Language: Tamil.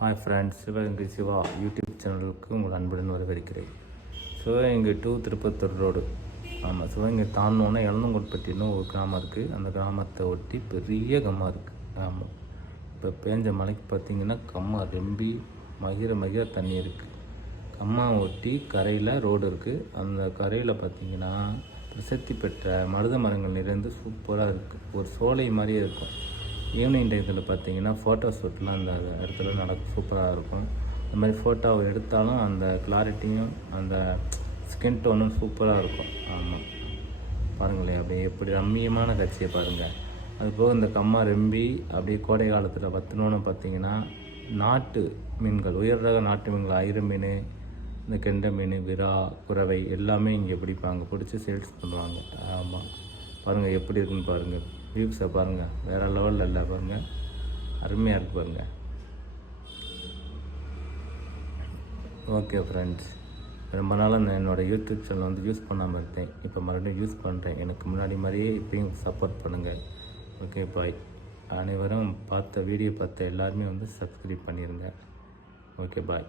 Hi friends Sivaganga Siva YouTube சேனலுக்கு உங்கள் அன்புடன் வரவேற்கிறேன். சிவகங்கை டு திருப்பத்தூர் ரோடு ஆமாம் சிவகங்கை தாண்டோன்னா இளந்தங்கோட்பட்டின்னு ஒரு கிராமம் இருக்குது அந்த கிராமத்தை ஒட்டி பெரிய கம்மா இருக்குது ஆமாம் இப்போ பேஞ்ச மலைக்கு பார்த்தீங்கன்னா கம்மா ரெம்பி மகிர மகிர தண்ணி இருக்குது கம்மா ஒட்டி கரையில் ரோடு இருக்குது அந்த கரையில் பார்த்தீங்கன்னா பிரசித்தி பெற்ற மருத மரங்கள் நிறைந்து சூப்பராக இருக்குது ஒரு சோலை மாதிரியே இருக்கும். ஈவினிங் டயத்தில் பார்த்தீங்கன்னா ஃபோட்டோ ஷூட்லாம் அந்த இடத்துல நடக்கும் சூப்பராக இருக்கும். இந்த மாதிரி ஃபோட்டோவை எடுத்தாலும் அந்த கிளாரிட்டியும் அந்த ஸ்கின் டோனும் சூப்பராக இருக்கும். ஆமாம் பாருங்களேன் அப்படியே எப்படி ரம்மியமான காட்சியை பாருங்கள் அதுபோக இந்த கம்மா ரெம்பி அப்படியே கோடை காலத்தில் வத்தினோன்னு பார்த்தீங்கன்னா நாட்டு மீன்கள் உயர் ரக நாட்டு மீன்கள் ஐரு மீன் இந்த கெண்டை மீன் விரா குறவை எல்லாமே இங்கே பிடிப்பாங்க. பிடிச்சி சேல்ஸ் பண்ணுவாங்க. பாருங்கள் எப்படி இருக்குன்னு பாருங்கள் வியூஸை பாருங்கள் வேறு லெவலில் இல்லை பாருங்கள் அருமையாக இருக்கு பாருங்கள் ஓகே ஃப்ரெண்ட்ஸ் ரொம்ப நாளாக நான் என்னோடய யூடியூப் சேனல் வந்து யூஸ் பண்ணாமல் இருந்தேன். இப்போ மறுபடியும் யூஸ் பண்ணுறேன் எனக்கு முன்னாடி மாதிரியே இப்பயும் சப்போர்ட் பண்ணுங்கள் ஓகே பாய் அனைவரும் பார்த்த வீடியோ பார்த்த எல்லாருமே வந்து சப்ஸ்கிரைப் பண்ணிடுங்க ஓகே பாய்